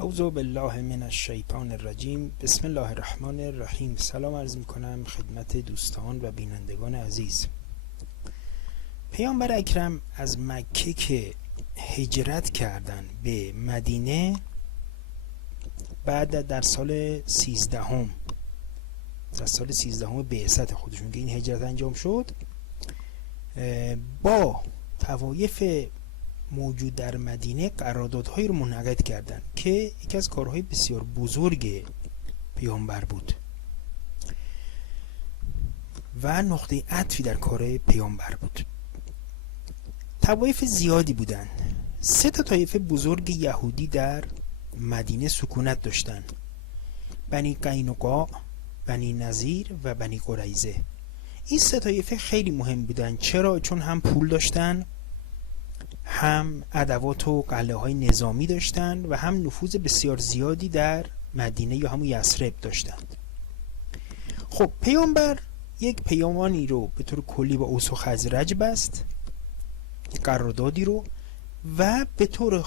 اعوذ بالله من الشیطان الرجیم. بسم الله الرحمن الرحیم. سلام عرض میکنم خدمت دوستان و بینندگان عزیز. پیامبر اکرم از مکه که هجرت کردن به مدینه بعد در سال 13 بعثت خودشون که این هجرت انجام شد، با طوایف موجود در مدینه قراردادهایی رو منعقد کردند که یکی از کارهای بسیار بزرگ پیامبر بود و نقطه عطفی در کار پیامبر بود. طوایف زیادی بودند. 3 طایفه بزرگ یهودی در مدینه سکونت داشتند: بنی قینقاع، بنی نضیر و بنی قریظه. این 3 طایفه خیلی مهم بودند. چرا؟ چون هم پول داشتن، هم ادوات و قلعه های نظامی داشتند و هم نفوذ بسیار زیادی در مدینه یا همون یثرب داشتند. خب پیامبر یک پیامانی رو به طور کلی با اوس و خزرج بست، یک قراردادی رو، و به طور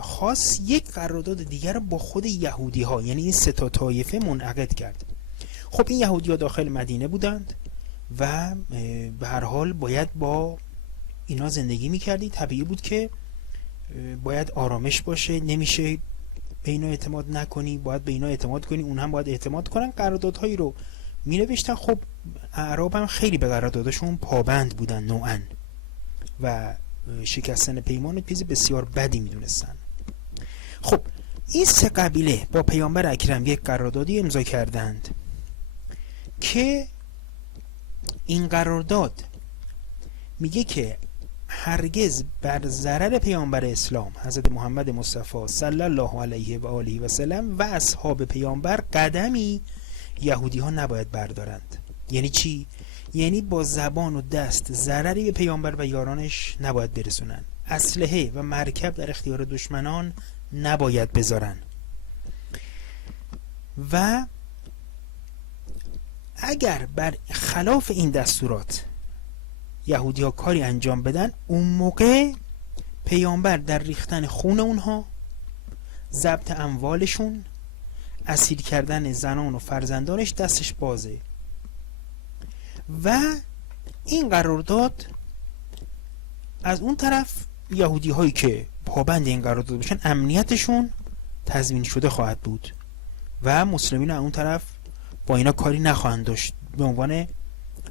خاص یک قرارداد دیگر رو با خود یهودی ها، یعنی این 3 طایفه منعقد کرد. خب این یهودی ها داخل مدینه بودند و به هر حال باید با اینا زندگی میکردی. طبیعی بود که باید آرامش باشه، نمیشه به اینا اعتماد نکنی، باید به اینا اعتماد کنی، اون هم باید اعتماد کنن. قراردادهایی رو می نوشتن. خب اعراب هم خیلی به قراردادشون پابند بودن نوعا و شکستن پیمان چیز بسیار بدی می دونستن. خب این 3 قبیله با پیامبر اکرم یک قراردادی امضا کردند که این قرارداد میگه که هرگز بر ضرر پیامبر اسلام حضرت محمد مصطفی صلی الله علیه و آله و سلم و اصحاب پیامبر قدمی یهودی ها نباید بردارند. یعنی چی؟ یعنی با زبان و دست ضرری به پیامبر و یارانش نباید برسونن. اسلحه و مرکب در اختیار دشمنان نباید بذارن و اگر بر خلاف این دستورات یهودی ها کاری انجام بدن، اون موقع پیامبر در ریختن خون اونها، ضبط اموالشون، اسیر کردن زنان و فرزندانش دستش بازه. و این قرارداد از اون طرف یهودی هایی که پابند این قرارداد بشن امنیتشون تضمین شده خواهد بود و مسلمین از اون طرف با اینا کاری نخواهند داشت، به عنوان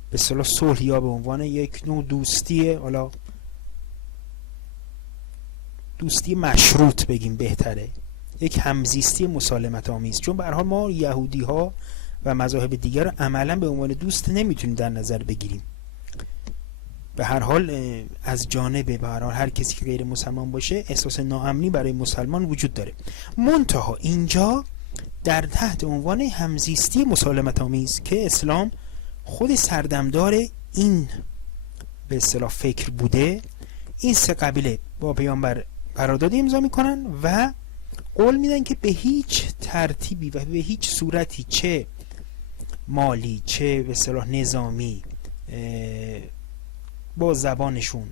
به اصطلاح صلح یا به عنوان یک نوع دوستی، حالا دوستی مشروط بگیم بهتره، یک همزیستی مسالمت آمیز. چون به هر حال ما یهودی ها و مذاهب دیگر رو عملا به عنوان دوست نمیتونیم در نظر بگیریم. به هر حال از جانب به هر حال هر کسی که غیر مسلمان باشه احساس ناامنی برای مسلمان وجود داره. منتها اینجا در تحت عنوان همزیستی مسالمت آمیز که اسلام خود سردمدار این به اصطلاح فکر بوده، این 3 قبیله با پیامبر قراردادی امضا میکنن و قول میدن که به هیچ ترتیبی و به هیچ صورتی، چه مالی چه به اصطلاح نظامی، با زبانشون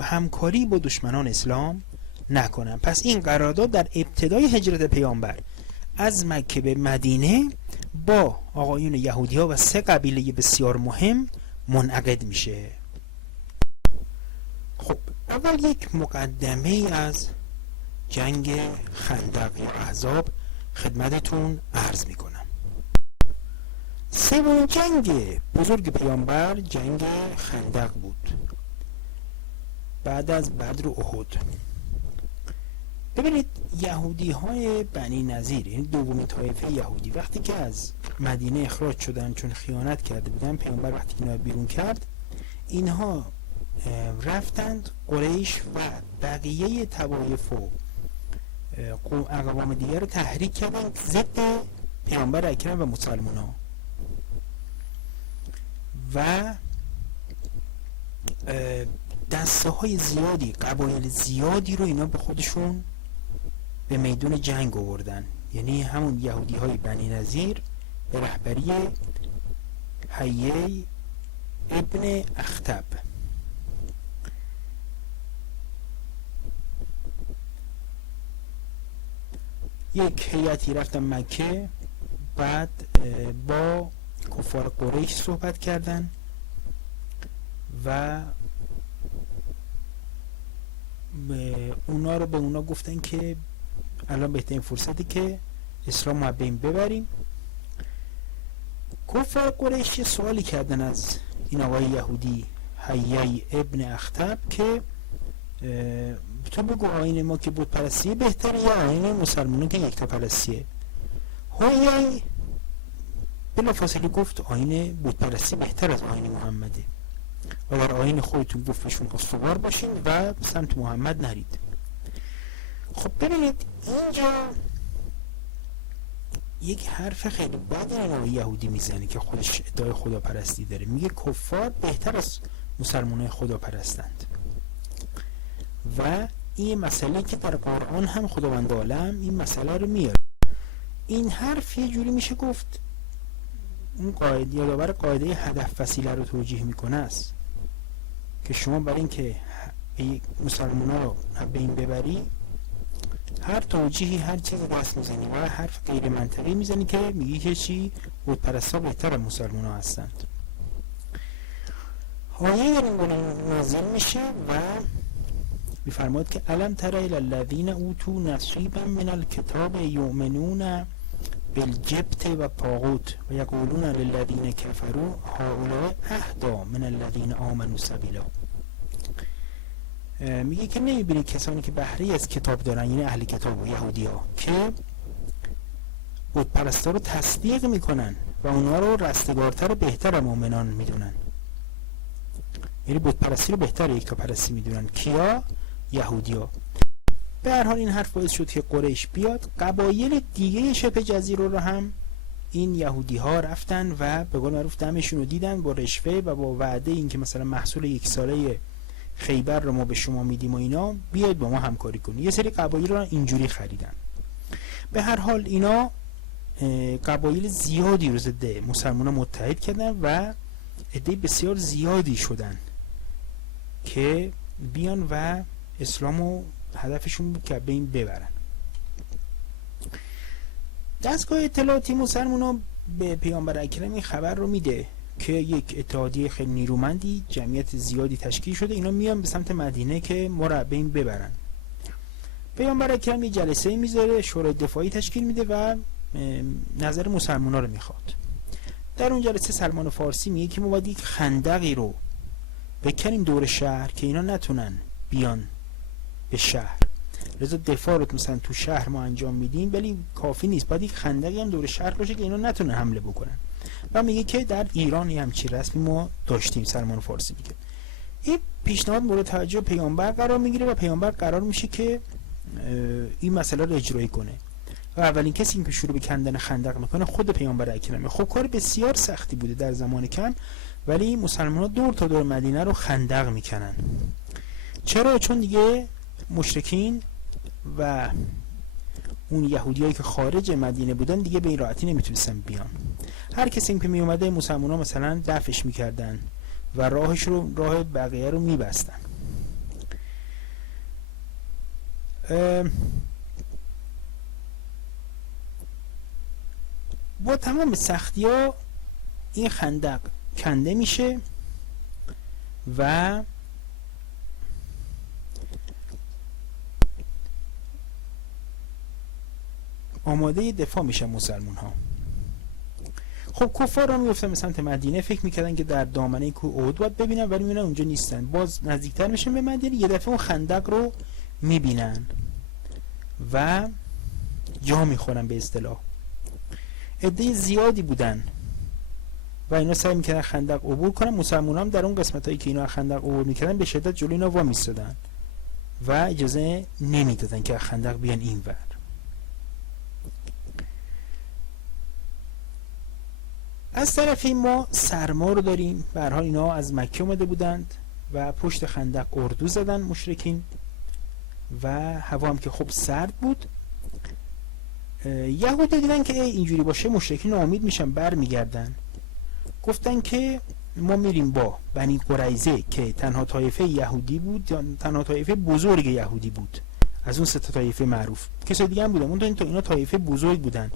همکاری با دشمنان اسلام نکنن. پس این قرارداد در ابتدای هجرت پیامبر از مکه به مدینه با آقایون یهودی ها و 3 قبیله بسیار مهم منعقد میشه. خب اول یک مقدمه از جنگ خندق یا احزاب خدمتتون عرض میکنم. 3مین جنگ بزرگ پیامبر جنگ خندق بود بعد از بدر و احد. ببینید یهودی های بنی نضیر، یعنی دومین طایفه یهودی، وقتی که از مدینه اخراج شدن چون خیانت کرده بودن، پیامبر وقتی که اینا بیرون کرد، اینها رفتند قریش و بقیه طوایف و اقوام دیگر رو تحریک کردند ضد پیامبر اکرم و مسلمان ها و دسته های زیادی، قبایل زیادی رو اینا به خودشون به میدون جنگ آوردن. یعنی همون یهودی های بنی نضیر به رهبری حیی ابن اخطب. یک هیئتی رفتن مکه، بعد با کفار قریش صحبت کردن و به اونا گفتن که الان بهترین فرصتی که اسلام رو بین ببریم. کفار قریش سوالی کردن از این آقای یهودی حیی ابن اخطب که تو بگو آیین ما که بت پرستی بهتره یا آیین مسلمانان که یکتا پرستیه؟ حیی بلافاصله گفت آیین بت پرستی بهتر از آیین محمده و در آیین خودتون گفتشون استوار باشین و سمت محمد نرید. خب ببینید اینجا یک حرف خیلی بدی آقای یهودی میزنه که خودش ادعای خداپرستی داره. میگه کفار بهتر از مسلمانای خداپرستند و این مسئله که در قرآن هم خداوند عالم این مسئله رو میاره. این حرف یه جوری میشه گفت اون قاعده یادآور قاعده هدف وسیله رو توجیه میکنه است که شما برای اینکه مسلمان‌ها رو به این ببری هر توجیهی هر چیزی دست میزنی و حرف غیر منطقی میزنی که میگی که چی بت پرستا بهتر مسلمان ها هستند. آیه در این گونه نازل میشه و میفرماید که الم تر الی الذین اوتوا نصیبا من الکتاب یؤمنون بالجبت و طاغوت و یقولون للذین کفروا هؤلاء اهدی من الذین آمنوا سبیلا. میگه که نمیبینی کسانی که بهره از کتاب دارن، یعنی اهل کتاب و یهودی ها، که بت پرستا رو تصدیق میکنن و اونا رو رستگارتر و بهتر مؤمنان میدونن، یعنی بت پرستی رو بهتر یکتا پرستی میدونن. کیا؟ یهودی ها. به هر حال این حرف باعث شد که قریش بیاد. قبایل دیگه شبه جزیره رو هم این یهودی ها رفتن و به قول معروف دمشون رو دیدن با رشوه و با وعده این که مثلا محصول یک ساله خیبر رو ما به شما میدیم و اینا بیاید با ما همکاری کنید. یه سری قبایل رو اینجوری خریدن. به هر حال اینا قبایل زیادی رو ضد مسلمانان متحد کردن و عده بسیار زیادی شدن که بیان و اسلامو هدفشون بود که به این ببرن. دستگاه اطلاعاتی مسلمانان به پیامبر اکرم این خبر رو میده که یک اتحادیه خیلی نیرومندی جمعیت زیادی تشکیل شده، اینا میان به سمت مدینه که ما رو به این ببرن. پیامبر اکرم یه جلسه میذاره، شورای دفاعی تشکیل میده و نظر مسلمان‌ها رو میخواد. در اون جلسه سلمان فارسی میگه که ما باید یک خندقی رو بکنیم دور شهر که اینا نتونن بیان به شهر. لذا دفاع رو مثلا تو شهر ما انجام میدیم ولی کافی نیست، باید یک خندقی هم دور شهر باشه که اینا نتونن حمله بکنن. و میگه که در ایران همچین رسمی ما داشتیم. سلمان فارسی میگه این پیشنهاد مورد توجه پیامبر قرار میگیره و پیامبر قرار میشه که این مسئله رو اجرایی کنه و اولین کسی که شروع به کندن خندق میکنه خود پیامبر اکرمه. خب کار بسیار سختی بوده در زمان کم، ولی مسلمان‌ها دور تا دور مدینه رو خندق میکنن. چرا؟ چون دیگه مشرکین و اون یهودیایی که خارج مدینه بودن دیگه به این راحتی نمیتونستن بیان. هر کسی که می اومده مسلمان‌ها مثلا دفعش میکردن و راه بقیه رو میبستن. با تمام سختی‌ها این خندق کنده میشه و آماده دفاع میشن مسلمان ها. خب کفار رو میفتن به سمت مدینه، فکر میکردن که در دامنه کوه احد باید ببینن ولی میبینن اونجا نیستن. باز نزدیکتر میشن به مدینه، یه دفعه اون خندق رو میبینن و جا میخورن به اصطلاح. عده زیادی بودن و اینا سعی میکردن خندق عبور کنن. مسلمان هم در اون قسمت هایی که اینا خندق عبور میکردن به شدت جلوی اینا وامیستادن و اجازه نمیدادن که خندق بیان این ور. از طرفی ما سرما رو داریم. به هر حال اینا از مکه اومده بودند و پشت خندق اردو زدن مشرکین و هوا هم که خب سرد بود. یهودی دیدن که اینجوری باشه مشرکین ناامید میشن، بر میگردن. گفتن که ما میریم با بنی قریظه که تنها طایفه یهودی بود، تنها طایفه بزرگ یهودی بود از اون 3 طایفه معروف. کسای دیگه هم بودن، اون تو اینا طایفه بزرگ بودن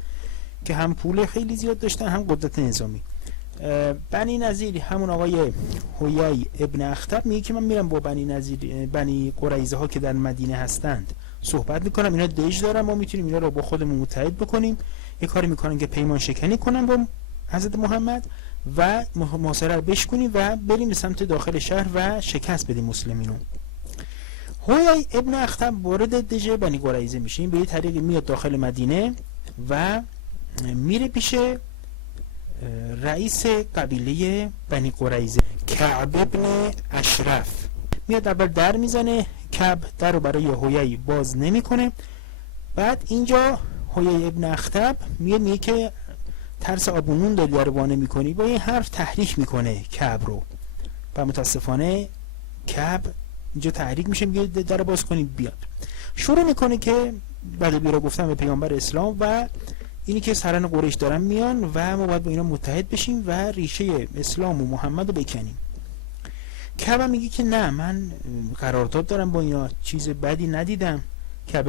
که هم پول خیلی زیاد داشتن هم قدرت نظامی. بنی نظیر، همون آقای حیی ابن اخطب میگه که من میرم با بنی قریظه ها که در مدینه هستند صحبت میکنم، اینا دژ دارن، ما میتونیم اینا رو با خودمون متحد بکنیم، یه کاری میکنن که پیمان شکنی کنن با حضرت محمد و محاصره رو بشکنیم و بریم به سمت داخل شهر و شکست بدیم مسلمینو. حیی ابن اخطب وارد دژ بنی قریظه میشه، این به یه طریقی میاد داخل مدینه و میره پیش رئیس قبیله بنی قریظه کعب ابن اشرف. میاد اول در میزنه، کعب در رو برای حیی باز نمیکنه. بعد اینجا حیی ابن اخطب میگه که ترس آبونون داری در وانه میکنی، با این حرف تحریک میکنه کعب رو و متاسفانه کعب اینجا تحریک میشه، میگه در باز کنید بیاد. شروع میکنه که بعد بیرا گفتن به پیامبر اسلام و اینی که سران قریش دارن میان و ما باید با اینا متحد بشیم و ریشه اسلام و محمد رو بکنیم. کعب میگه که نه، من قرارداد دارم با اینا، چیز بدی ندیدم. کعب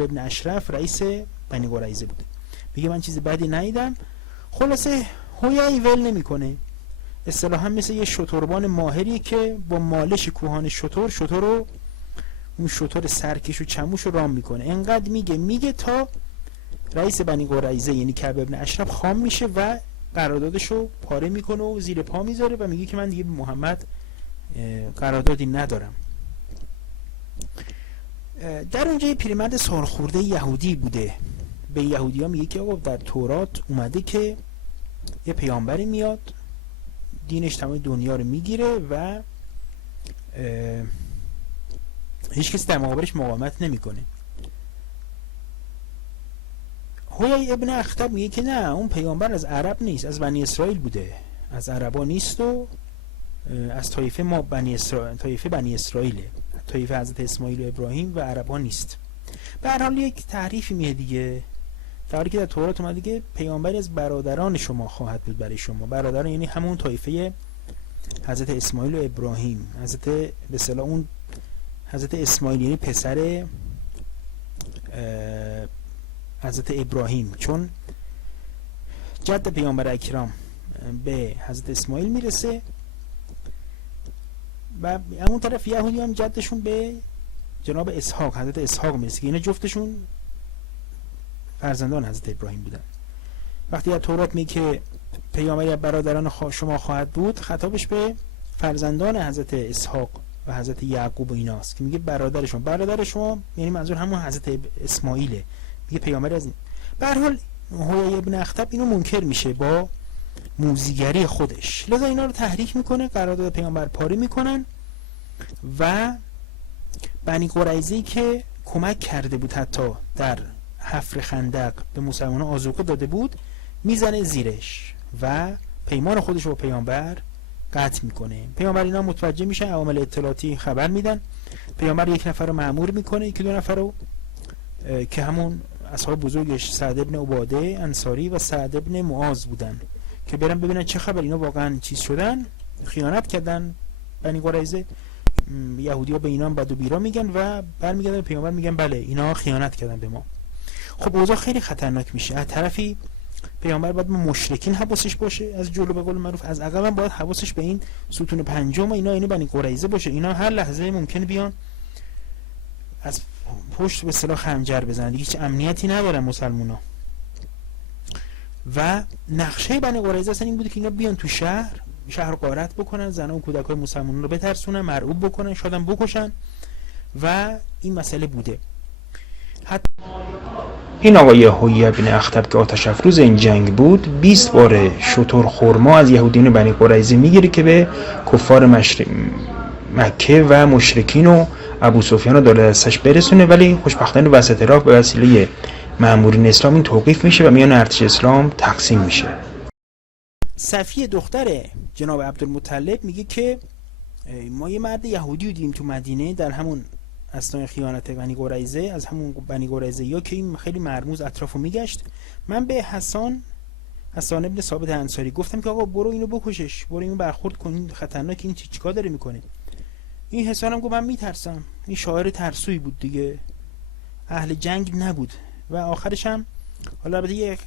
ابن اشرف رئیس بنی قریظه بوده، میگه من چیز بدی ندیدم. خلاصه حیی ول نمیکنه، اصطلاحا مثل یه شتربان ماهری که با مالش کوهان شتر رو اون شتر سرکش و چموش رو رام میکنه. انقدر میگه تا رئیس بنی قریظه یعنی کعب ابن اشرف خام میشه و قراردادش رو پاره میکنه و زیر پا میذاره و میگه که من دیگه به محمد قراردادی ندارم. در اونجا یه پیرمرد سالخورده یهودی بوده، به یهودی ها میگه که آقا در تورات اومده که یه پیامبری میاد دینش تمام دنیا رو میگیره و هیچ کسی در مقابلش مقاومت نمیکنه. حیی ابن اخطب میگه که نه، اون پیامبر از عرب نیست، از بنی اسرائیل بوده، از عربا نیست و از طایفه بنی اسرائیله، طایفه حضرت اسماعیل و ابراهیم و عربا نیست. به هر حال یک تعریفی میه دیگه، در حالی که در تورات اومده که پیامبری از برادران شما خواهد بود برای شما. برادران یعنی همون طایفه حضرت اسماعیل و ابراهیم. به اصطلاح اون حضرت اسماعیل یعنی پسر حضرت ابراهیم، چون جد پیامبر اکرام به حضرت اسماعیل میرسه و همون طرف یهودی هم جدشون به جناب اسحاق، حضرت اسحاق میرسه که اینا جفتشون فرزندان حضرت ابراهیم بودن. وقتی از تورات میگه که پیامبر برادران شما خواهد بود، خطابش به فرزندان حضرت اسحاق و حضرت یعقوب و ایناست که میگه برادر شما یعنی منظور همون حضرت اسماعیله، میگه پیامبر از این. به هر حال حیی ابن اخطب اینو منکر میشه با موذیگری خودش، لذا اینا رو تحریک میکنه، قرارداد پیامبر پاره میکنن و بنی قریظه‌ای که کمک کرده بود حتی در حفر خندق به مسلمانان آذوقه داده بود میزنه زیرش و پیمان خودش رو پیامبر قطع میکنه. پیامبر اینا متوجه میشن، عوامل اطلاعاتی خبر میدن، پیامبر یک نفر رو مأمور میکنه، یکی 2 نفر رو که همون اصحاب بزرگش سعد ابن عباده انصاری و سعد ابن معاذ بودن که برن ببینن چه خبر، اینا واقعا چیز شدن، خیانت کردن بنی قریظه. یهودی‌ها به اینا بد و بیرا میگن و برمیگردن به پیامبر میگن بله اینا خیانت کردن به ما. خب اوضاع خیلی خطرناک میشه. از طرفی پیامبر باید مشرکین حواسش باشه، از جلو به قول معروف، از عقب هم باید حواسش به این ستون پنجم و اینا بنی قریظه باشه. اینا هر لحظه ممکنه بیان از پشت به اصطلاح خنجر بزنن، دیگه هیچ امنیتی ندارن مسلمونا. و نقشه بنی قریظه اصلا این بوده که اینا بیان تو شهر رو غارت بکنن، زنان و کودکای مسلمانان رو بترسونن، مرعوب بکنن، شاید هم بکشن و این مسئله بوده. این آقای حیی ابن اخطب که آتش افروز این جنگ بود 20 بار شتر خرما از یهودیان بنی قریظه میگیره که به کفار مکه و مشرکین و ابو سفیان رو داره دستش برسونه، ولی خوشبختانه وسط راه به وسیله مأمورین اسلام این توقیف میشه و میان ارتش اسلام تقسیم میشه. صفیه دختر جناب عبدالمطلب میگه که ما یه مرد یهودی رو دیدیم تو مدینه در همون اثنای خیانت بنی قریظه، از همون بنی قریظه یا که این خیلی مرموز اطرافو میگشت. من به حسان ابن ثابت انصاری گفتم که آقا برو اینو بکشش، برو اینو برخورد کن، خطرناک، این چیکار داره میکنه. این حسانم گفت من میترسم. این شاعر ترسویی بود دیگه، اهل جنگ نبود و آخرش هم حالا البته یه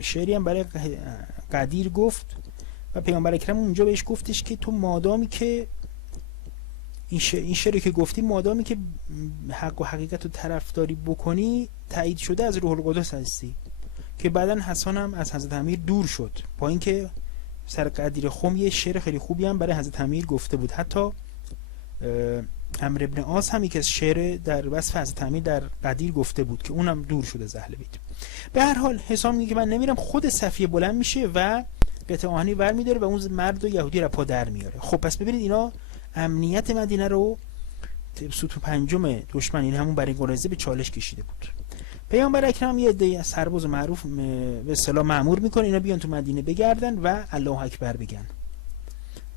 شعری هم برای قدیر گفت و پیامبر اکرم اونجا بهش گفتش که تو مادامی که این شعری که گفتی مادامی که حق و حقیقت رو طرفداری بکنی تایید شده از روح القدس هستی، که بعدن حسن هم از حضرت امیر دور شد، با اینکه سر قدیر خم یه شعر خیلی خوبی هم برای حضرت امیر گفته بود. حتی عمرو ابن عاص هم یک از شعر در وصف حضرت امیر در قدیر گفته بود که اونم دور شده از اهل بیت. به هر حال حسام میگه که من نمیرم، خود صفیه بلند میشه و قطعه آهنی ور میداره و اون مرد و یهودی رو پا در میاره. خب پس ببینید اینا امنیت مدینه رو ستون پنجم دشمن، این همون برای قریظه، به چالش کشیده بود. پیامبر اکرم یه عده از سرباز معروف به اصطلاح مأمور میکنه اینا بیان تو مدینه بگردن و الله اکبر بگن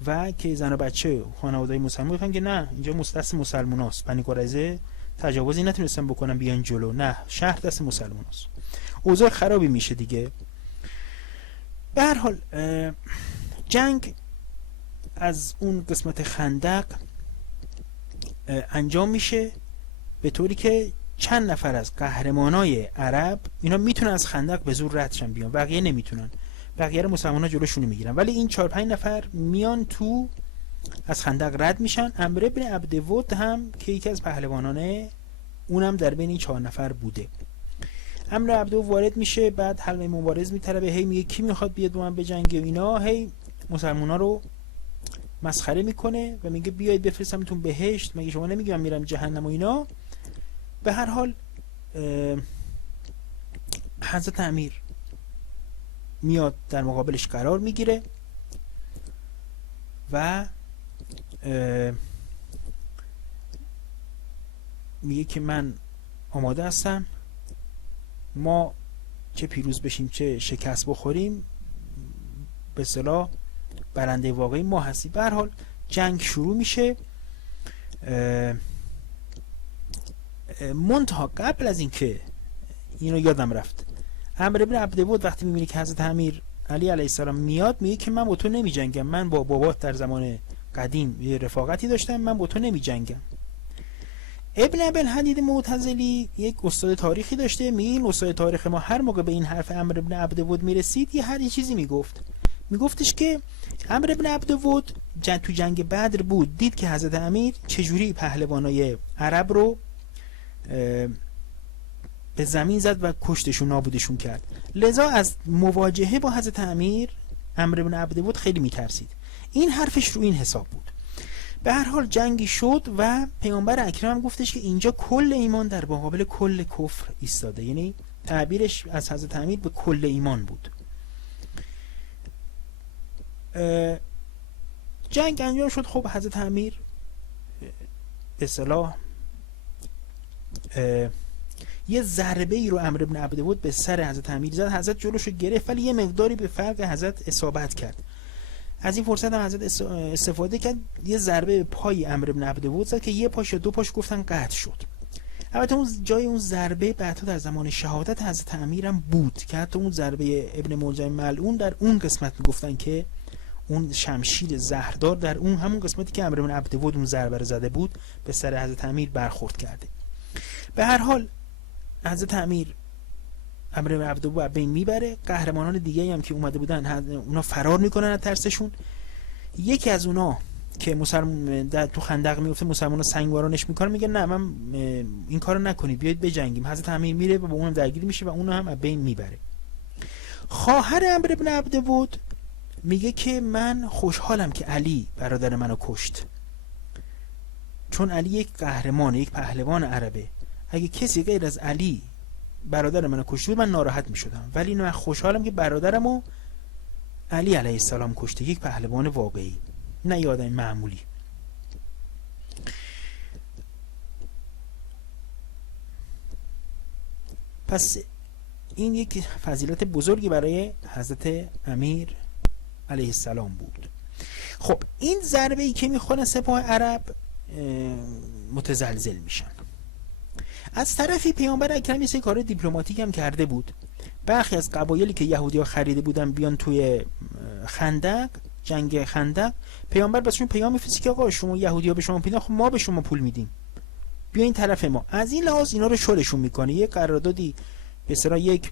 و که زن و بچه خانواده‌های مسلمان میگن که نه اینجا دست مسلماناست، بنی قریظه تجاوزی نتونستن بکنن بیان جلو، نه شهر دست مسلماناست. اوضاع خرابی میشه دیگه. به هر حال جنگ از اون قسمت خندق انجام میشه به طوری که چند نفر از قهرمانای عرب اینا میتونن از خندق به زور ردشن بیان، بقیه نمیتونن، بقیه رو مسلمان‌ها جلوشون میگیرن، ولی این 4-5 نفر میان تو از خندق رد میشن. عمرو بن عبدود هم که یکی از پهلوانانه اونم در بین این 4 نفر بوده. عمرو بن عبدود وارد میشه، بعد حلم مبارز میطلبه، هی میگه کی میخواد بیاد با من بجنگه، اینا هی مسلمان‌ها رو مسخره میکنه و میگه بیاید بفرستمتون بهشت، مگه شما نمیگی من میرم جهنم و اینا. به هر حال حضرت امیر میاد در مقابلش قرار میگیره و میگه که من آماده هستم، ما چه پیروز بشیم چه شکست بخوریم به اصطلاح برنده واقعی ما هستی. به هر حال جنگ شروع میشه. منتها قبل از اینکه اینو یادم رفت، عمرو بن عبدود وقتی میبینه که حضرت امیر علی علیه السلام میاد میگه که من با تو نمی جنگم، من با بابات در زمان قدیم یه رفاقتی داشتم، من با تو نمی جنگم. ابن ابوالحدید معتزلی یک استاد تاریخی داشته، میگه این استاد تاریخ ما هر موقع به این حرف عمرو بن عبدود میرسید یه چیزی میگفتش که عمرو بن عبدود تو جنگ بدر بود، دید که حضرت امیر چجوری پهلوانای عرب رو به زمین زد و کشتشون، نابودشون کرد، لذا از مواجهه با حضرت امیر عمرو بن عبدود خیلی میترسید. این حرفش رو این حساب بود. به هر حال جنگی شد و پیامبر اکرم گفتش که اینجا کل ایمان در مقابل کل کفر ایستاده، یعنی تعبیرش از حضرت امیر به کل ایمان بود. جنگ انجام شد. خب حضرت امیر به اصطلاح یه ضربه ای رو عمرو بن عبدود به سر حضرت امیر زد، حضرت جلوشو گرفت ولی یه مقداری به فرق حضرت اصابت کرد. از این فرصت هم حضرت استفاده کرد، یه ضربه به پای عمرو بن عبدود زد که یه پاش یا 2 پاش گفتن قطع شد. البته اون جای اون ضربه بعدا در زمان شهادت حضرت امیر هم بود که حتی اون ضربه ابن ملجم ملعون در اون قسمت میگفتن که اون شمشیر زهردار در اون همون قسمتی که عمرو بن عبدود اون ضربه رو زده بود به سر حضرت امیر برخورد کرده. به هر حال حضرت امیر عمرو بن عبدود بین میبره، قهرمانان دیگه هم که اومده بودن اونا فرار میکنن از ترسشون. یکی از اونا که مسلمان تو خندق میفته، مسلمانا سنگوارانش میکنن، میگه نه من این کارو نکنید بیاید بجنگیم. حضرت امیر میره و با اونم درگیر میشه و اونو هم بین میبره. خواهر عمرو بن عبدود میگه که من خوشحالم که علی برادر منو کشت، چون علی یک قهرمان، یک پهلوان عربه، اگه کسی غیر از علی برادر منو کشته بود من ناراحت میشدم، ولی من خوشحالم که برادرمو علی علیه السلام کشته، یک پهلوان واقعی، نه یه آدم معمولی. پس این یک فضیلت بزرگی برای حضرت امیر علیه السلام بود. خب این ضربه ای که میخورن سپاه عرب متزلزل میشن. از طرفی پیامبر اکرم یه سری کار دیپلماتیک هم کرده بود. برخی از قبایلی که یهودی‌ها خریده بودن بیان توی خندق، جنگ خندق، پیامبر بهشون پیام میفرسته که آقا شما یهودی‌ها به شما پول، خب ما به شما پول میدیم، بیا این طرف ما. از این لحاظ اینا رو شلشون میکنه، یک قراردادی به اصطلاح یک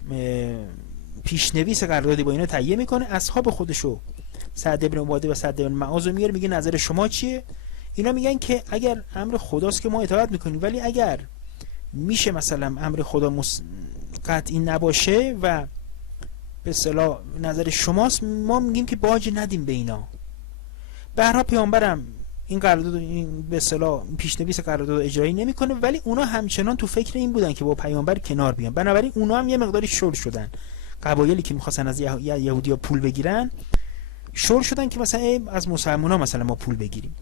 پیشنویس قراردادی با اینا تهیه میکنه، اصحاب خودشو سعد بن عباده و سعد بن معاذ میاره، میگه نظر شما چیه؟ اینا میگن که اگر امر خداست که ما اطاعت میکنیم، ولی اگر میشه مثلا امر خدا قطعی نباشه و به اصطلاح نظر شماست، ما میگیم که باج ندیم به اینا. به هر حال پیامبرم این قرارداد، این به اصطلاح پیشنویس قرارداد اجرایی نمیکنه، ولی اونا همچنان تو فکر این بودن که با پیامبر کنار بیان. بنابراین اونا هم یه مقداری شل شدن، قبایلی که میخواستن از یهودی‌ها پول بگیرن شل شدن که مثلا از مسلمان‌ها مثلا ما پول بگیریم.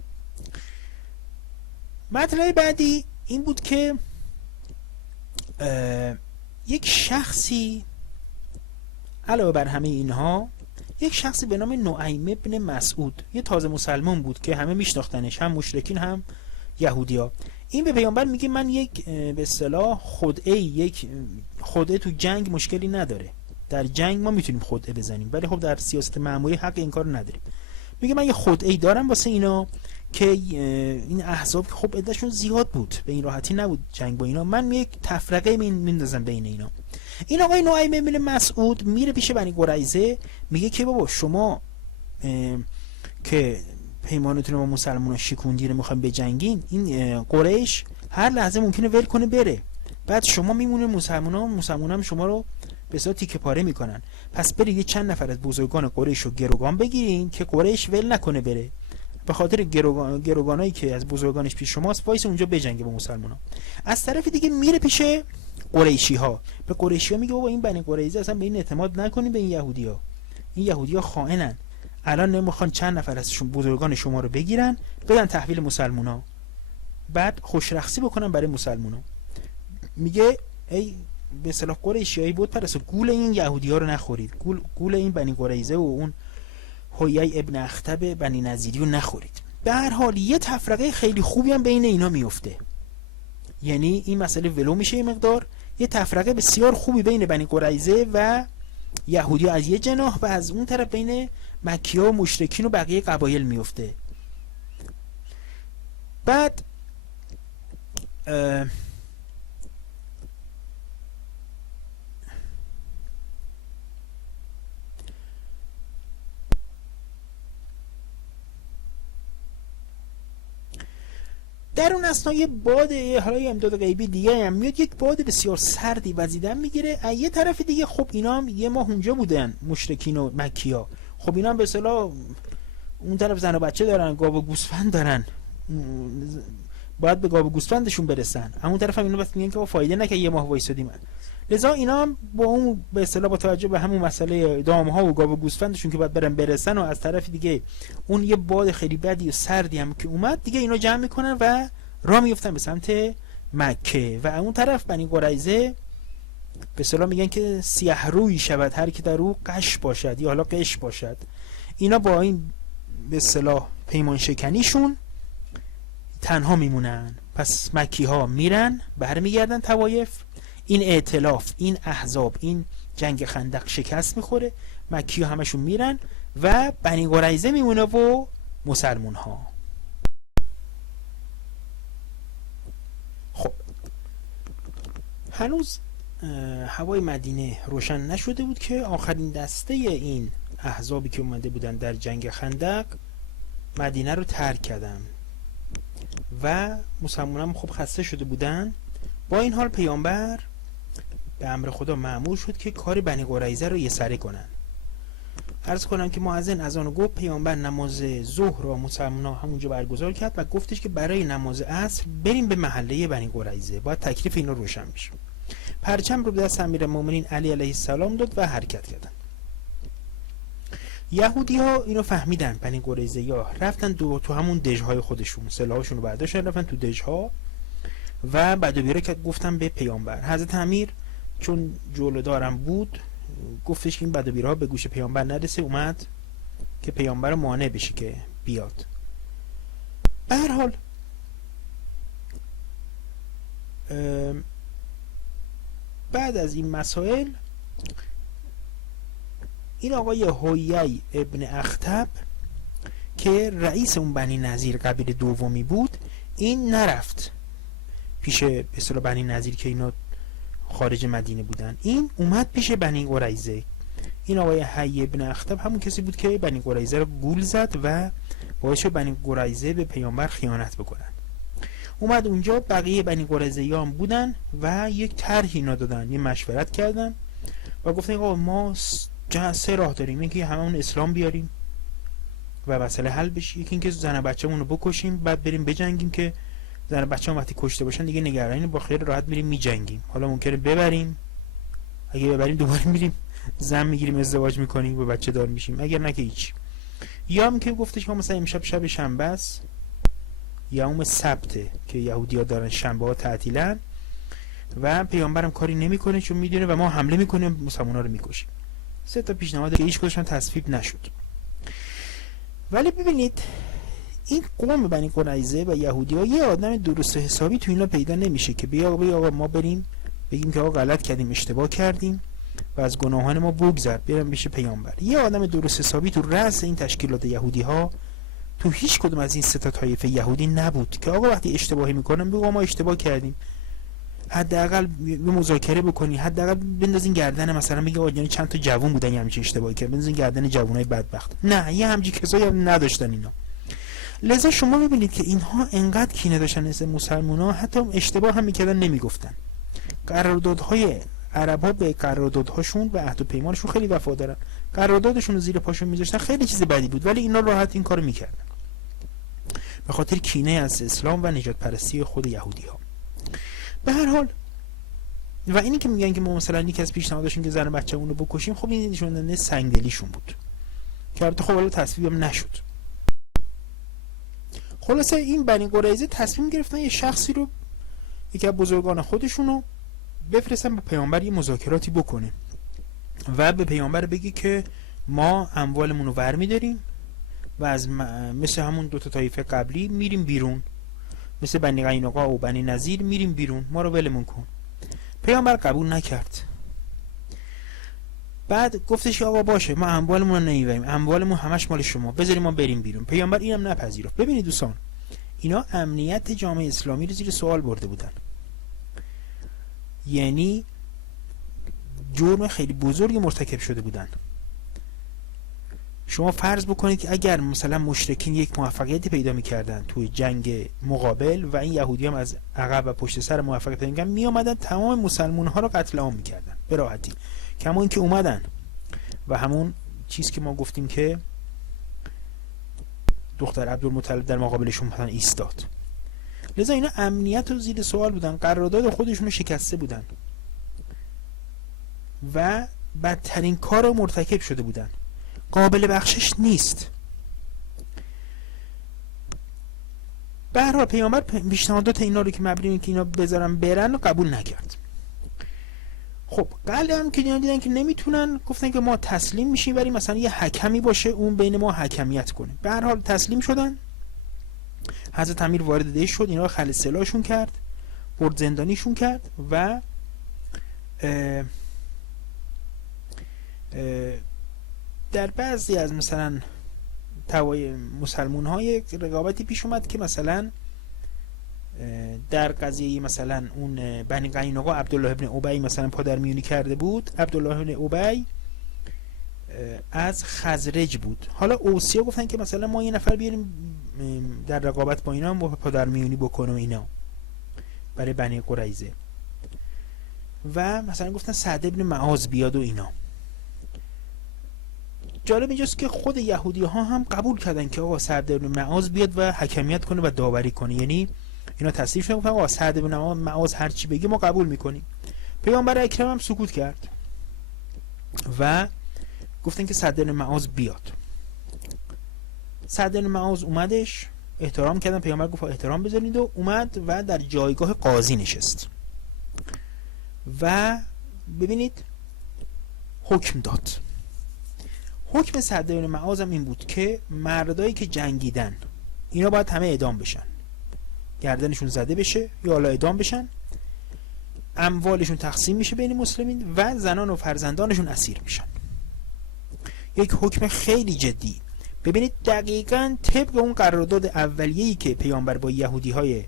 مطلب بعدی این بود که یک شخصی علاوه بر همه اینها، یک شخصی به نام نعیم ابن مسعود، یه تازه مسلمان بود که همه میشناختنش، هم مشرکین هم یهودیا. این به پیامبر میگه من یک به اصطلاح یک خدعه تو جنگ مشکلی نداره، در جنگ ما میتونیم خدعه بزنیم، ولی خب در سیاست معمولی حق این کارو نداریم. میگه من یه خدعه دارم واسه اینا که این احزاب خب عدهشون زیاد بود، به این راحتی نبود جنگ با اینا، من یک تفرقه میندازم بین اینا. این آقای نعیم بن مسعود میره پیش بنی قریظه، میگه که بابا شما که پیمانتون با مسلمان‌ها شکوندین و میخوایم بجنگین، این قریش هر لحظه ممکنه ول کنه بره، بعد شما میمونه مسلمان‌ها هم شما رو به اصطلاح تیکه پاره میکنن. پس برید یه چند نفر از بزرگان قریش رو گروگان بگیرین که قریش ول نکنه بره، به خاطر گروگانایی که از بزرگانش پیش شماست وایس اونجا بجنگه با مسلمان‌ها. از طرف دیگه میره پیش قریشی‌ها، به قریشی‌ها میگه بابا این بنی قریظه اصلا به این اعتماد نکنین، به این یهودی‌ها، این یهودی‌ها خائنن، الان نمیخوان چند نفر از بزرگان شما رو بگیرن بدن تحویل مسلمان‌ها، بعد خوشرخصی بکنن برای مسلمان‌ها. میگه ای به اصطلاح قریشیایی بود پرستو، گول این یهودی‌ها رو نخورید، گول این بنی قریظه و اون حیی ابن اخطب بنی نظیری رو نخورید. به هر حال یه تفرقه خیلی خوبی هم بین اینا میفته، یعنی این مسئله ولو میشه، یه مقدار یه تفرقه بسیار خوبی بین بنی قریظه و یهودی از یه جناح و از اون طرف بین مکی‌ها و مشرکین و بقیه قبایل میفته. بعد در اون اثنا یه باد حالا امداد غیبی دیگه هم میاد، یک باد بسیار سردی وزیدن میگیره. از یه طرف دیگه خب اینا هم یه ماه اونجا بودن مشرکین و مکی‌ها، خب اینا هم به اصطلاح اون طرف زن و بچه دارن، گاو و گوسفند دارن، باید به گاو و گوسفندشون برسن. همون طرف هم اینا بس میگن که با فایده نکنه یه ماه وایسادیم، لذا اینا هم با اون به اصطلاح با توجه به همون مسئله دام‌ها و گاو و گوسفندشون که باید برسن، و از طرف دیگه اون یه باد خیلی بدی و سردی هم که اومد دیگه، اینا جمع میکنن و راه میفتن به سمت مکه. و اون طرف بنی قریظه به اصطلاح میگن که سیاه روی شود هر که در او قش باشد یا حالا قش باشد. اینا با این به اصطلاح پیمان شکنیشون تنها میمونن. پس مکی ها میرن برمیگردن طوایف، این ائتلاف، این احزاب، این جنگ خندق شکست میخوره، مکی ها همشون میرن و بنی قریظه میمونه و مسلمون ها. خب هنوز هوای مدینه روشن نشده بود که آخرین دسته این احزابی که اومده بودن در جنگ خندق مدینه رو ترک کردن و مسلمانان خب خسته شده بودن. با این حال پیامبر به امر خدا مأمور شد که کار بنی قریظه رو یسره کنن. عرض کنم که مؤذن اذان گفت، پیامبر نماز ظهر را مسلمانان همونجا برگزار کرد و گفتش که برای نماز عصر بریم به محله بنی قریظه، باید تکلیف اینا روشن بشه. پرچم رو به دست امیرالمومنین علی علیه السلام داد و حرکت کردن. یهودی ها اینو فهمیدن، بنی قریظه یا رفتن تو همون دژهای خودشون، سلاحشون رو برداشتن رفتن تو دژها و بعد بیره که گفتن به پیامبر. حضرت امیر چون جلودارم بود گفتش که این بد و بیرها به گوش پیامبر نرسه، اومد که پیامبر مانع بشه که بیاد. به هر حال بعد از این مسائل این آقای حیی ابن اخطب که رئیس اون بنی نظیر قبیله دومی بود، این نرفت پیش به اصطلاح بنی نضیر که اینا خارج مدینه بودن، این اومد پیش بنی قریظه. این آقای حی ابن اخطب همون کسی بود که بنی قریظه رو گول زد و باعث شد بنی قریظه به پیامبر خیانت بکنن. اومد اونجا، بقیه بنی قریظه هم بودن و یک طرحی اینا دادن، یه مشورت کردن و گفتن آقا ما 3 راه داریم، اینکه هممون اسلام بیاریم و مسئله حل بشه، یکی اینکه زن و بچه‌مون رو بکشیم بعد بریم بجنگیم که زن و بچه‌مون وقتی کشته باشن دیگه نگرانی، با خیال راحت میریم میجنگیم، حالا ممکنه ببریم، اگه ببریم دوباره میریم زن میگیریم ازدواج میکنیم و بچه دار میشیم، اگر نه که هیچ. یا هم که گفتش که مثلا امشب شب شنبه است، یوم سبته که یهودی‌ها دارن شنبه ها تعطیلن و پیامبرم کاری نمیکنه چون میدونه و ما حمله میکنیم مسلمان‌ها رو میکشیم. 3 تا پیشنهاد که هیچ کدومشون تصویب نشد. ولی ببینید این قوم بنی قریظه و یهودی‌ها یه آدم درست حسابی تو اینا پیدا نمیشه که بیا آقا ما بریم بگیم که آقا غلط کردیم، اشتباه کردیم و از گناهان ما بگذر، بریم بشه پیامبر. یه آدم درست حسابی تو رأس این تشکیلات یهودی‌ها تو هیچ کدوم از این 3 تا طایفه یهودی نبود که آقا وقتی اشتباهی میکنن بگو ما اشتباه کردیم، حداقل یه مذاکره بکنی، حداقل بندازین گردن مثلا میگه آقا چند تا جوون بودن یه همچین اشتباهی کردن، بندازین گردن جوونای بدبخت. نه، یه همچین کسایی هم نداشتن اینا. لذا شما میبینید که اینها انقدر کینه داشتن از مسلمان‌ها، حتی اشتباه هم میکردن نمیگفتن. قراردادهای عرب‌ها به قراردادهاشون و عهد و پیمانشون خیلی وفادارن، قراردادشون رو زیر پاشون میذاشتن، خیلی چیز بدی بود ولی اینا راحت این کارو میکردن به خاطر کینه از اسلام و نجات پرستی خود یهودی‌ها. به هر حال و اینی که میگن که ما مثلا یکی از پیشنهاداشون که زن و بچه‌مون رو بکشیم، خب این نشون سنگدلیشون بود که البته خب حالا تصویبم نشد. خلاصه این بنی قریظه تصمیم گرفتن یه شخصی رو، یکی از بزرگان خودشون رو بفرستن به پیامبر یه مذاکراتی بکنه و به پیامبر بگی که ما اموالمون رو برمی‌داریم و از مثل همون 2 تا طایفه قبلی میریم بیرون، مثل بنی قینقاع و بنی نضیر میریم بیرون، ما رو ولمون کن. پیامبر قبول نکرد. بعد گفتش آقا باشه ما اموالمون رو نمیبریم، اموالمون همش مال شما، بذاریم ما بریم بیرون. پیامبر اینم نپذیرفت. ببینید دوستان، اینا امنیت جامعه اسلامی رو زیر سوال برده بودن، یعنی جرم خیلی بزرگی مرتکب شده بودن. شما فرض بکنید که اگر مثلا مشرکین یک موفقیتی پیدا می‌کردن توی جنگ مقابل و این یهودی هم از عقب و پشت سر موفقیت پیدا می‌کردن، می‌آمدن تمام مسلمان‌ها رو قتل عام می‌کردن به راحتی، کما اینکه اومدن و همون چیز که ما گفتیم که دختر عبدالمطلب در مقابلشون مثلا ایستاد. لذا اینا امنیت رو زیر سوال بودن، قرارداد خودشون رو شکسته بودن و بدترین کار رو مرتکب شده بودن، قابل بخشش نیست. به هر حال پیامبر پیشنهادات اینا رو که مبنی که اینا بذارن برن و قبول نکرد. خب قلعه هم که دیدن که نمیتونن، گفتن که ما تسلیم میشیم ولی مثلا یه حکمی باشه اون بین ما حکمیت کنه. به هر حال تسلیم شدن. حضرت امیر وارد دهش شد، اینا خلع سلاحشون کرد، برد زندانیشون کرد و در بعضی از مثلا توای مسلمون های رقابتی پیش اومد که مثلا در قضیه مثلا اون بنی قینقاع عبدالله ابن ابی مثلا پادرمیونی کرده بود. عبدالله ابن ابی از خزرج بود. حالا اوصیا گفتن که مثلا ما یه نفر بیاریم در رقابت با اینا پادرمیونی بکنه و اینا برای بنی قریظه، و مثلا گفتن سعد ابن معاذ بیاد و اینا. جالب اینجاست که خود یهودی ها هم قبول کردن که آقا سعد ابن معاذ بیاد و حکمیت کنه و داوری کنه، یعنی اینا تصریح شدن گفتن آقا سعد ابن معاذ هر چی بگه ما قبول میکنیم. پیامبر اکرم هم سکوت کرد و گفتن که سعد ابن معاذ بیاد. سعد ابن معاذ اومدش، احترام کردن، پیامبر گفت احترام بذارید و اومد و در جایگاه قاضی نشست و ببینید حکم داد. حکم سعد ابن معاذ هم این بود که مردایی که جنگیدن اینا باید همه اعدام بشن، گردنشون زده بشه یا حالا اعدام بشن، اموالشون تقسیم میشه بین مسلمین و زنان و فرزندانشون اسیر میشن. یک حکم خیلی جدی. ببینید دقیقاً طبق اون قرارداد اولیه‌ای که پیامبر با یهودی‌های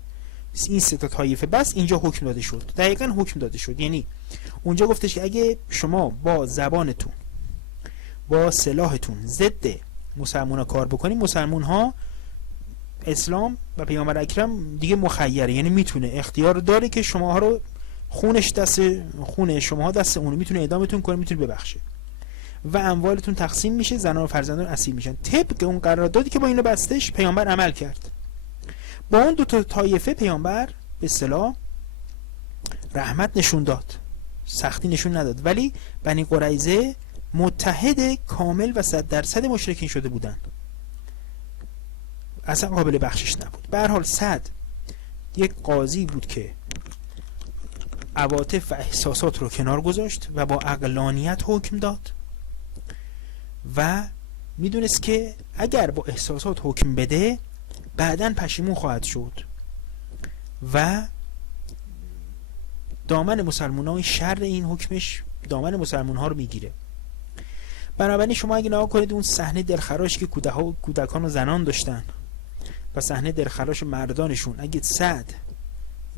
این سه تا طایفه بس اینجا حکم داده شد. دقیقاً حکم داده شد. یعنی اونجا گفتش که اگه شما با زبانتون با سلاحتون ضد مسلمان‌ها کار بکنید، مسلمان‌ها اسلام و پیامبر اکرم دیگه مخیره، یعنی میتونه اختیار داره که شماها رو خون شماها دست اون، میتونه اعدامتون کنه، میتونه ببخشه و اموالتون تقسیم میشه، زنان و فرزندان اسیر میشن. طبق اون قراردادی که با اینو بستش پیامبر عمل کرد. با اون دو تا طایفه پیامبر به اصطلاح رحمت نشون داد، سختی نشون نداد، ولی بنی قریظه متحد کامل و 100% مشرکین شده بودند، اصلا قابل بخشش نبود. به هر حال سعد یک قاضی بود که عواطف و احساسات رو کنار گذاشت و با عقلانیت حکم داد و میدونست که اگر با احساسات حکم بده بعداً پشیمون خواهد شد و دامن مسلمانان، شر این حکمش دامن مسلمان‌ها رو میگیره. بنابراین شما اگه نگاه کنید اون صحنه دلخراش که کودکان و زنان داشتن و صحنه دلخراش مردانشون،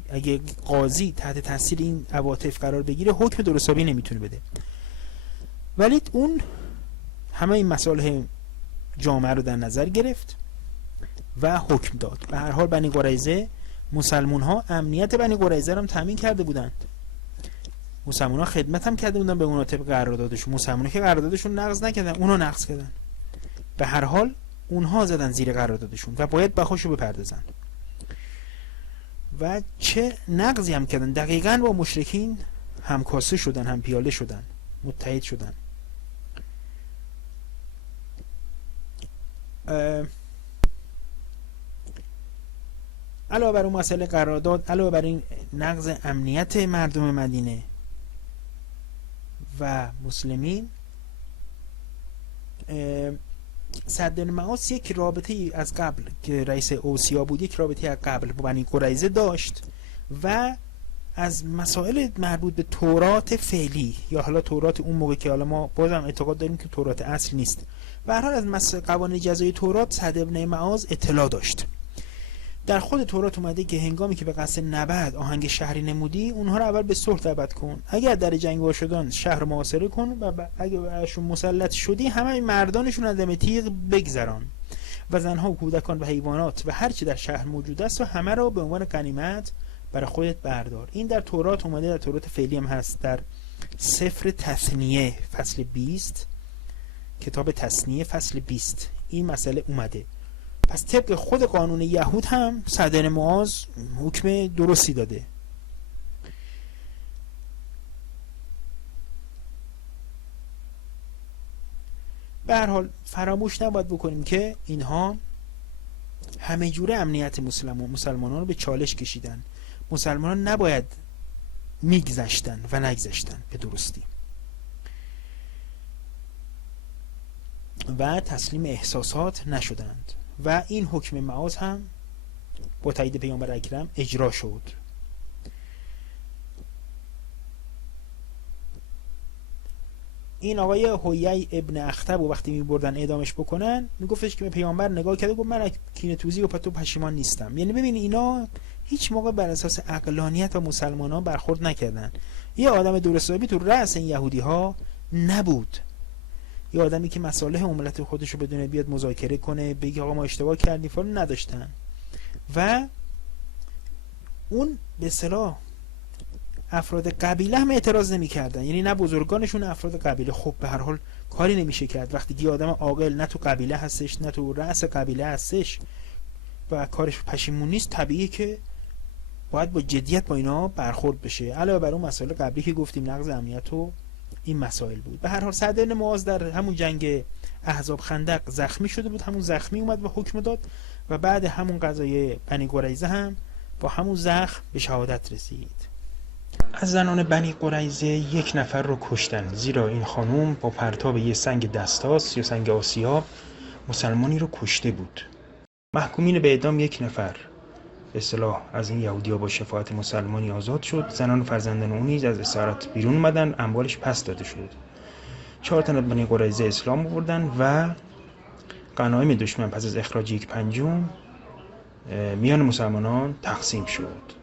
اگه قاضی تحت تاثیر این عواطف قرار بگیره حکم درستابی نمیتونه بده. ولی اون همه این مصالح جامعه رو در نظر گرفت و حکم داد. به هر حال بنی قریظه، مسلمون ها امنیت بنی قریظه رو هم تامین کرده بودند، مسلمان ها خدمت هم کرده بودن به اونا طبق قراردادشون، مسلمان ها که قراردادشون نقض نکردن اونا نقض کردن. به هر حال اونها زدن زیر قراردادشون و باید بخوشو بپردازن و چه نقضی هم کردن، دقیقاً با مشرکین همکاسه شدن، هم پیاله شدن، متحد شدن. علاوه بر اون مسئله قرارداد، علاوه بر این نقض امنیت مردم مدینه و مسلمین، سعد بن معاص یک رابطه از قبل که رئیس اوسیا بود، یک رابطه از قبل با بنی قریظه داشت و از مسائل مربوط به تورات فعلی یا حالا تورات اون موقع که حالا ما بازم اعتقاد داریم که تورات اصل نیست، به هر حال از قوانین جزایی تورات سعد بن معاص اطلاع داشت. در خود تورات اومده که هنگامی که به قصد نبرد آهنگ شهری نمودی، اونها رو اول به صلح دعوت کن، اگر در جنگ وا شدن شهر محاصره کن و اگر براشون مسلط شدی همه مردانشون از دم تیغ بگذران و زنها و کودکان و حیوانات و هر چی در شهر موجود است و همه رو به عنوان غنیمت برای خودت بردار. این در تورات اومده، در تورات فعلی هم هست، در سفر تثنیه فصل 20، کتاب تثنیه فصل 20 این مسئله اومده. پس طبق خود قانون یهود هم سعد بن معاذ حکم درستی داده. به هر حال فراموش نباید بکنیم که اینها همه جوره امنیت مسلمانان رو به چالش کشیدن. مسلمانان نباید میگذشتن و نگذشتن به درستی و تسلیم احساسات نشدند و این حکم معاذ هم با تایید پیامبر اکرم اجرا شد. این آقای حیی ابن اخطب و وقتی میبردن اعدامش بکنن میگفتش که به پیامبر نگاه کرده گفت من کینه توزی و پتو پشیمان نیستم. یعنی ببین اینا هیچ موقع بر اساس عقلانیت و مسلمانان برخورد نکردن. یه آدم درستابی تو رأس این یهودی ها نبود، یه آدمی که مصالح امت خودشو بدونه بیاد مذاکره کنه بگه آقا ما اشتباه کردیم فلان، نداشتن. و اون به اصطلاح افراد قبیله هم اعتراض نمی‌کردن، یعنی نه بزرگانشون نه افراد قبیله. خب به هر حال کاری نمیشه کرد وقتی یه آدم عاقل نه تو قبیله هستش نه تو رأس قبیله هستش و کارش پشیمون نیست، طبیعیه که باید با جدیت با اینا برخورد بشه. علاوه بر اون مسائل قبلی که گفتیم نقض امنیت و این مسائل بود. به هر حال سعد بن معاذ در همون جنگ احزاب خندق زخمی شده بود، همون زخمی اومد و حکم داد و بعد همون قضای بنی قریظه هم با همون زخم به شهادت رسید. از زنان بنی قریظه یک نفر رو کشتن، زیرا این خانوم با پرتاب یه سنگ دستاس یا سنگ آسیا مسلمانی رو کشته بود. محکومین به اعدام یک نفر به اصطلاح از این یهودی‌ها با شفاعت مسلمانی آزاد شد. زنان و فرزندان اون نیز از اسارت بیرون اومدن، اموالش پس داده شد. 4 تن از بنی قریظه اسلام آوردن و غنایم دشمن پس از اخراج 1/5 میان مسلمانان تقسیم شد.